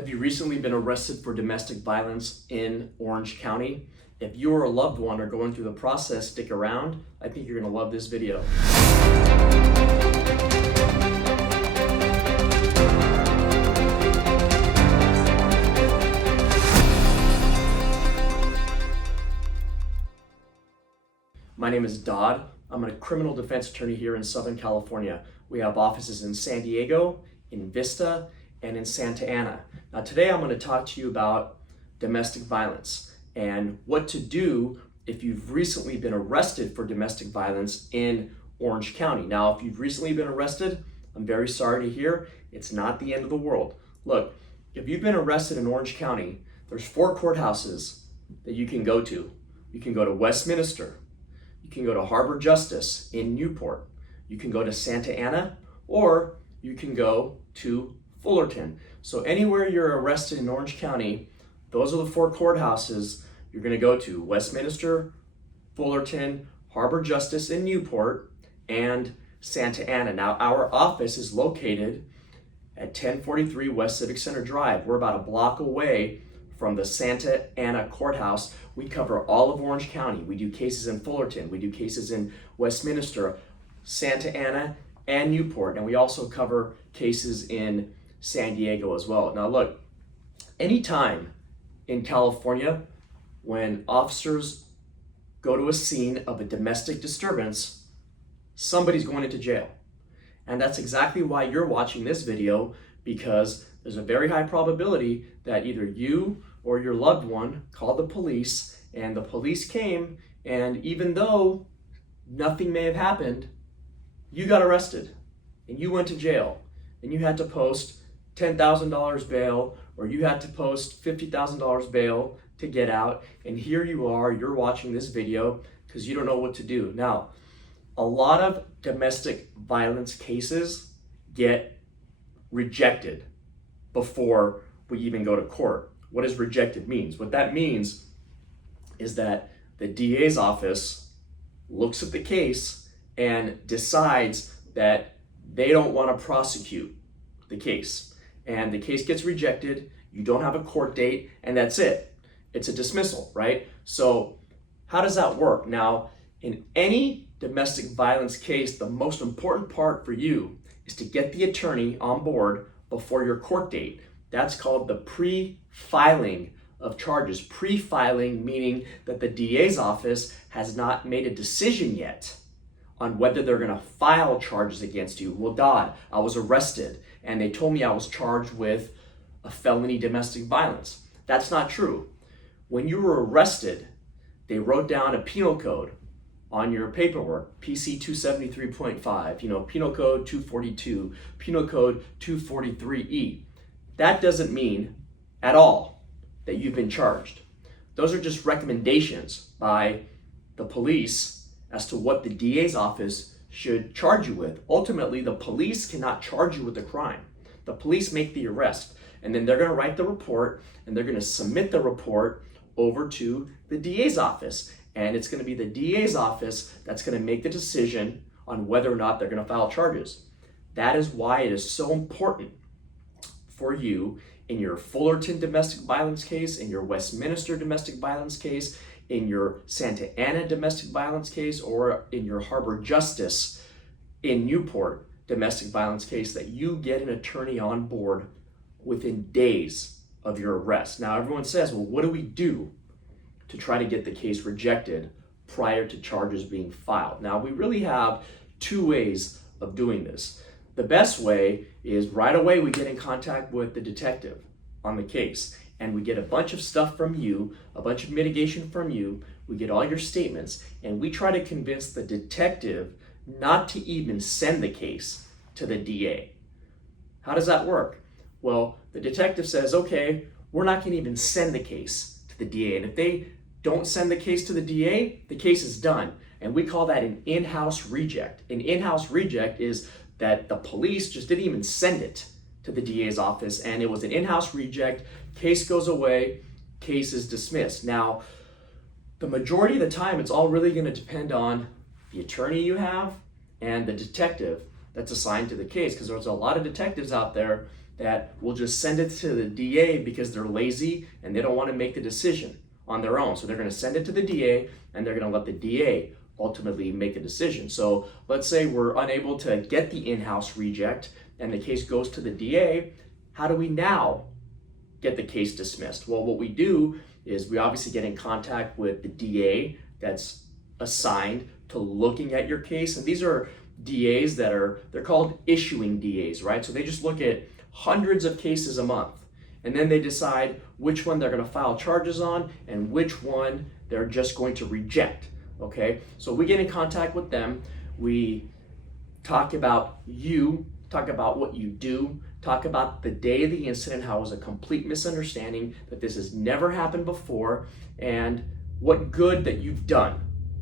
Have you recently been arrested for domestic violence in Orange County? If you or a loved one are going through the process, stick around. I think you're going to love this video. My name is Dod. I'm a criminal defense attorney here in Southern California. We have offices in San Diego, in Vista, and in Santa Ana. Now today I'm going to talk to you about domestic violence and what to do if you've recently been arrested for domestic violence in Orange County. Now if you've recently been arrested, I'm very sorry to hear, it's not the end of the world. Look, if you've been arrested in Orange County, there's 4 courthouses that you can go to. You can go to Westminster, you can go to Harbor Justice in Newport, you can go to Santa Ana, or you can go to Fullerton. So anywhere you're arrested in Orange County, those are the 4 courthouses you're going to go to: Westminster, Fullerton, Harbor Justice in Newport, and Santa Ana. Now our office is located at 1043 West Civic Center Drive. We're about a block away from the Santa Ana courthouse. We cover all of Orange County. We do cases in Fullerton, we do cases in Westminster, Santa Ana, and Newport, and we also cover cases in San Diego as well. Now look, anytime in California when officers go to a scene of a domestic disturbance, somebody's going into jail. And that's exactly why you're watching this video, because there's a very high probability that either you or your loved one called the police, and the police came, and even though nothing may have happened, you got arrested and you went to jail and you had to post $10,000 bail, or you had to post $50,000 bail to get out, and here you are, you're watching this video because you don't know what to do. Now, a lot of domestic violence cases get rejected before we even go to court. What does rejected means? What that means is that the DA's office looks at the case and decides that they don't want to prosecute the case. And the case gets rejected, you don't have a court date, and that's it. It's a dismissal, right? So how does that work? Now, in any domestic violence case, the most important part for you is to get the attorney on board before your court date. That's called the pre-filing of charges. Pre-filing meaning that the DA's office has not made a decision yet on whether they're going to file charges against you. Well, Dod, I was arrested and they told me I was charged with a felony domestic violence. That's not true. When you were arrested, they wrote down a penal code on your paperwork, PC 273.5, penal code 242, penal code 243E. That doesn't mean at all that you've been charged. Those are just recommendations by the police as to what the DA's office should charge you with. Ultimately, the police cannot charge you with a crime. The police make the arrest, and then they're going to write the report, and they're going to submit the report over to the DA's office. And it's going to be the DA's office that's going to make the decision on whether or not they're going to file charges. That is why it is so important for you in your Fullerton domestic violence case, in your Westminster domestic violence case, in your Santa Ana domestic violence case, or in your Harbor Justice in Newport domestic violence case, that you get an attorney on board within days of your arrest. Now everyone says, well, what do we do to try to get the case rejected prior to charges being filed? Now we really have 2 ways of doing this. The best way is right away we get in contact with the detective on the case, and we get a bunch of stuff from you, a bunch of mitigation from you, we get all your statements, and we try to convince the detective not to even send the case to the DA. How does that work? Well, the detective says, okay, we're not going to even send the case to the DA, and if they don't send the case to the DA, the case is done, and we call that an in-house reject. An in-house reject is that the police just didn't even send it to the DA's office, and it was an in-house reject, case goes away, case is dismissed. Now, the majority of the time, it's all really going to depend on the attorney you have and the detective that's assigned to the case, because there's a lot of detectives out there that will just send it to the DA because they're lazy and they don't want to make the decision on their own. So they're going to send it to the DA and they're going to let the DA ultimately make a decision. So let's say we're unable to get the in-house reject and the case goes to the DA. How do we now get the case dismissed? Well, what we do is we obviously get in contact with the DA that's assigned to looking at your case. And these are DAs they're called issuing DAs, right? So they just look at hundreds of cases a month. And then they decide which one they're going to file charges on and which one they're just going to reject. Okay, so we get in contact with them. We talk about you, talk about what you do, talk about the day of the incident, how it was a complete misunderstanding, that this has never happened before, and what good that you've done,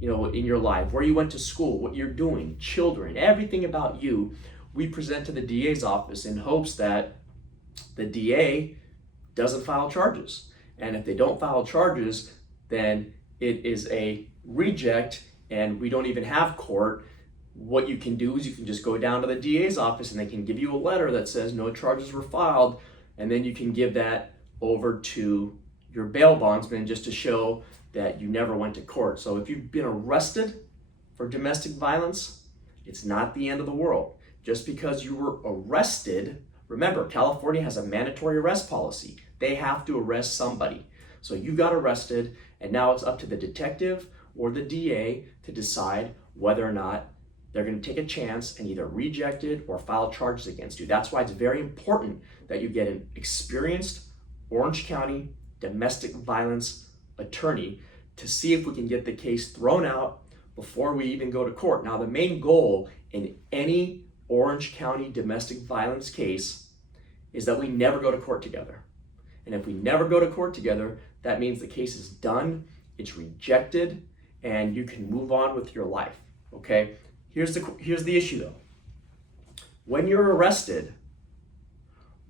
in your life, where you went to school, what you're doing, children, everything about you. We present to the DA's office in hopes that the DA doesn't file charges. And if they don't file charges, then it is a reject and we don't even have court. What you can do is you can just go down to the DA's office and they can give you a letter that says no charges were filed, and then you can give that over to your bail bondsman just to show that you never went to court. So if you've been arrested for domestic violence, it's not the end of the world. Just because you were arrested, remember, California has a mandatory arrest policy. They have to arrest somebody. So you got arrested, and now it's up to the detective or the DA to decide whether or not they're going to take a chance and either reject it or file charges against you. That's why it's very important that you get an experienced Orange County domestic violence attorney to see if we can get the case thrown out before we even go to court. Now, the main goal in any Orange County domestic violence case is that we never go to court together. And if we never go to court together, that means the case is done, it's rejected, and you can move on with your life, okay? Here's the issue though. When you're arrested,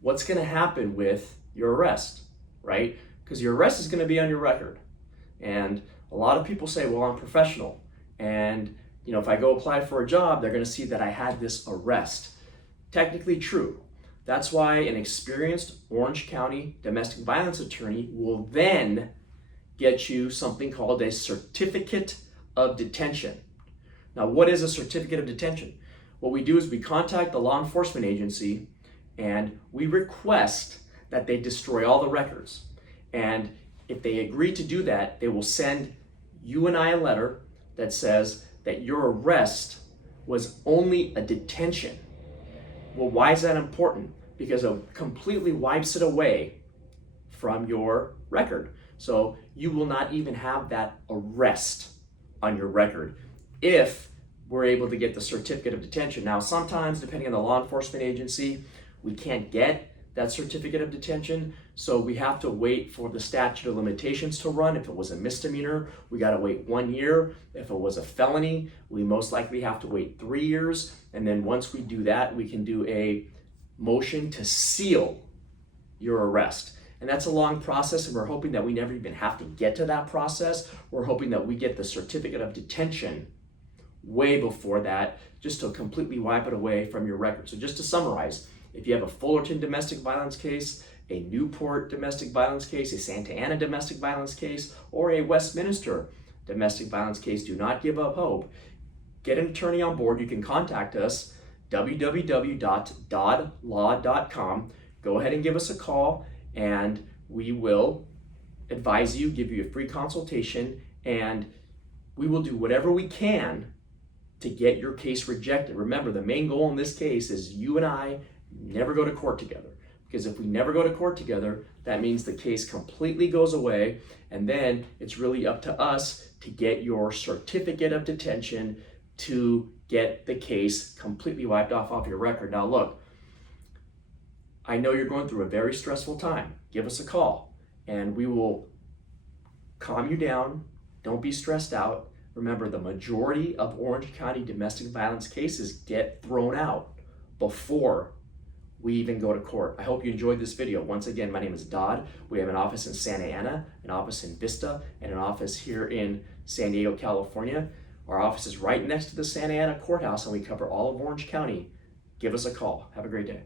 what's gonna happen with your arrest, right? Because your arrest is gonna be on your record. And a lot of people say, well, I'm professional. And if I go apply for a job, they're gonna see that I had this arrest. Technically true. That's why an experienced Orange County domestic violence attorney will then get you something called a certificate of detention. Now, what is a certificate of detention? What we do is we contact the law enforcement agency and we request that they destroy all the records. And if they agree to do that, they will send you and I a letter that says that your arrest was only a detention. Well, why is that important? Because it completely wipes it away from your record. So you will not even have that arrest on your record if we're able to get the certificate of detention. Now, sometimes, depending on the law enforcement agency, we can't get that certificate of detention, so we have to wait for the statute of limitations to run. If it was a misdemeanor, we gotta wait 1 year. If it was a felony, we most likely have to wait 3 years. And then once we do that, we can do a motion to seal your arrest. And that's a long process, and we're hoping that we never even have to get to that process. We're hoping that we get the certificate of detention way before that, just to completely wipe it away from your record. So just to summarize, if you have a Fullerton domestic violence case, a Newport domestic violence case, a Santa Ana domestic violence case, or a Westminster domestic violence case, do not give up hope. Get an attorney on board. You can contact us, www.dodlaw.com. Go ahead and give us a call, and we will advise you, give you a free consultation, and we will do whatever we can to get your case rejected. Remember, the main goal in this case is you and I never go to court together. Because if we never go to court together, that means the case completely goes away, and then it's really up to us to get your certificate of detention to get the case completely wiped off your record. Now look, I know you're going through a very stressful time. Give us a call and we will calm you down. Don't be stressed out. Remember, the majority of Orange County domestic violence cases get thrown out before we even go to court. I hope you enjoyed this video. Once again, my name is Dod. We have an office in Santa Ana, an office in Vista, and an office here in San Diego, California. Our office is right next to the Santa Ana courthouse, and we cover all of Orange County. Give us a call. Have a great day.